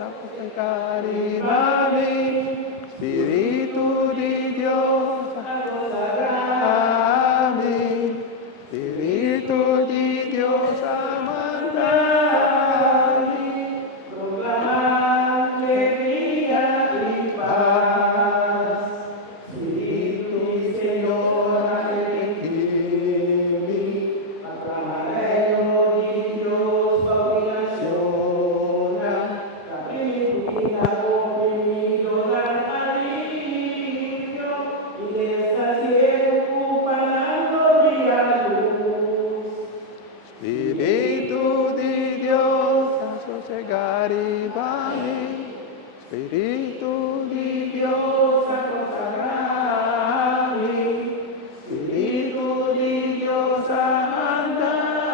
tapos ang karimami, Espiritu di Diyos, ako sarami, Espiritu di Diyos, amandami, proclamar alegría y paz, Espiritu di Señor, arrepentimi, acclamaremo di Dios, babilaciona, capimina oprimido dan alivio, y de esta cielo ocuparando brilla luz. Espiritu di Dios, a sosegar y vani, Espiritu di Dios, a consagrarmi, Espiritu di Dios, amandami,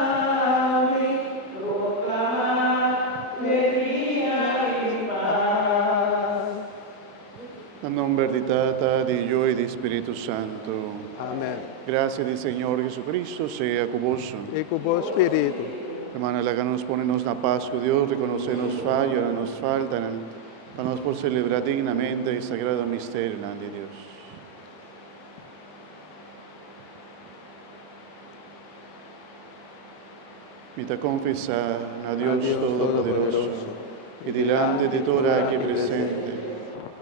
proclamar alegría y paz. A nombre di Tata, di Dio e di Spirito Santo. Amen. Gracia del Señor Jesucristo sea con vos. Y con vos, Espíritu. Hermana, háganos ponernos na paz con Dios, reconocernos fallo, nos faltan, para por celebrar dignamente el sagrado misterio de Dios. Mita confesar a Dios Todopoderoso y delante de toda aquí presente,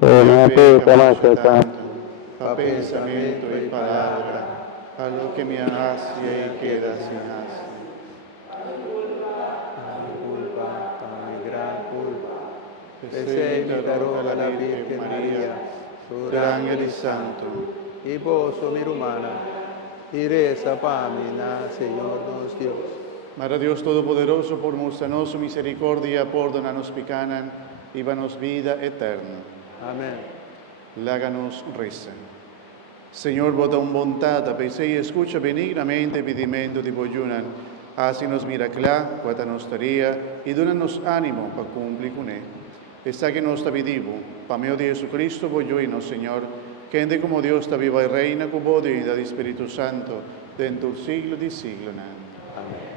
Te conoce tanto, a pensamiento y palabra, a lo que me hace y queda sin hacer. Mi gran culpa. Presentaro a la Virgen María, su Ángel y Santo, y vos, mi rumana, y reza pamina, Señor nos Dios. Madre Dios Todopoderoso, por mostrarnos su misericordia, perdónanos picanan y danos vida eterna. Amén. Láganos reza. Señor, vota un bontad, apese y escucha benignamente el pedimento de Boyunan, hacinos miraclá, cuata nos tarea, y donanos ánimo para cumplir con él. Está que nos está vivo, pa medio de Jesucristo, Boyuino, Señor, que ende como Dios está viva y reina con vos de Espíritu Santo, dentro del siglo de siglo. Amén.